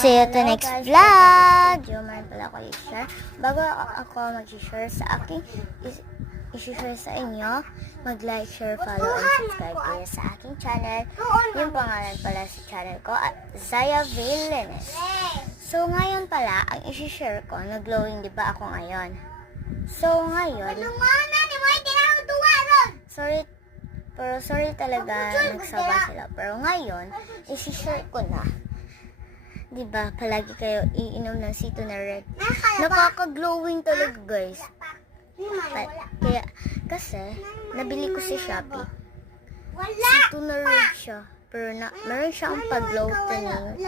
See you to next vlog. Mayroon pala ako i-share. Bago ako mag-share sa aking i-share sa inyo, mag-like, share, follow, and subscribe kayo sa aking channel. Yung pangalan pala sa channel ko, Zaya Villanes. So, ngayon pala, ang i-share ko, nag-glowing, di ba ako ngayon? So, ngayon, sorry talaga, nagsaba sila. Pero ngayon, i-share ko na. Diba, palagi kayo iinom ng Cito na red. Nakaka-glowing talaga, guys. Kaya, kasi, nabili ko si Shopee. Cito na red siya. Pero meron siyang pag-glow tanning.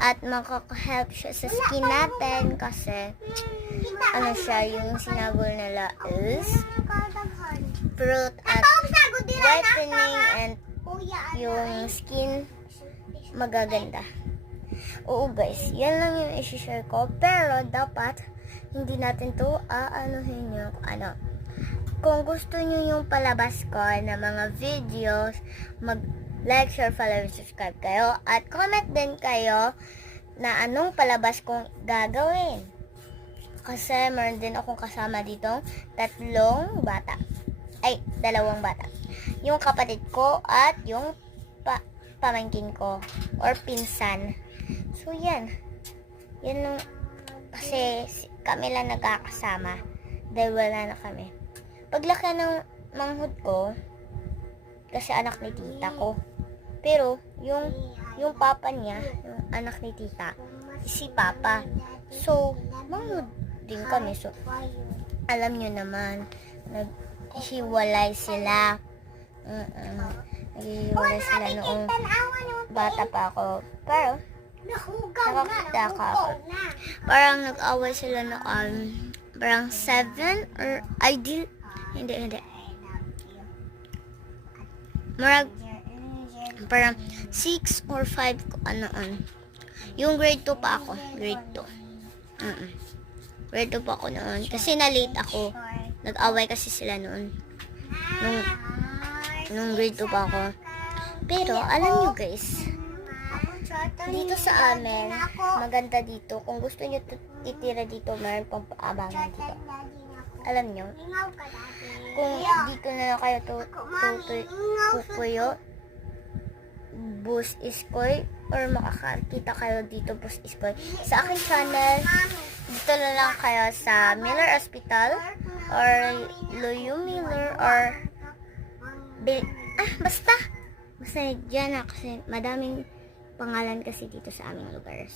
At makaka-help siya sa skin natin. Kasi, ano siya, yung sinagol nila is fruit at whitening and yung skin magaganda. Oo guys, yan lang yung i-share ko. Pero dapat hindi natin to aanuhin yung Kung gusto nyo yung palabas ko na mga videos, mag-like, share, follow, and subscribe kayo. At comment din kayo na anong palabas kong gagawin. Kasi meron din akong kasama ditong 2 bata. Yung kapatid ko at yung pamangkin ko or pinsan. So, yan. Yan lang. Kasi kami lang nagkakasama. Dahil wala na kami. Paglaki ng manghod ko, kasi anak ni tita ko. Pero, yung papa niya, yung anak ni tita, si papa. So, manghod din kami. So, alam nyo naman, naghiwalay sila. Naghiwalay sila noong bata pa ako. Pero, nakakita ka ako. Parang nag-away sila noong parang 7 or hindi. Parang 6 or 5 noon. Yung grade 2 pa ako. Grade 2. Grade 2 pa ako noon. Kasi na-late ako. Nag-away kasi sila noon. Nung grade 2 pa ako. Pero, alam nyo guys, dito sa amin, maganda dito. Kung gusto nyo titira dito, mayroon pang paabangan dito. Alam nyo, kung dito na lang kayo pupuyo, Bus Iskoy, or makakakita kayo dito, Bus Iskoy. Sa aking channel, dito na lang kayo sa Miller Hospital, or Loyo Miller, or basta dyan na kasi madaming pangalan kasi dito sa aming lugar. So,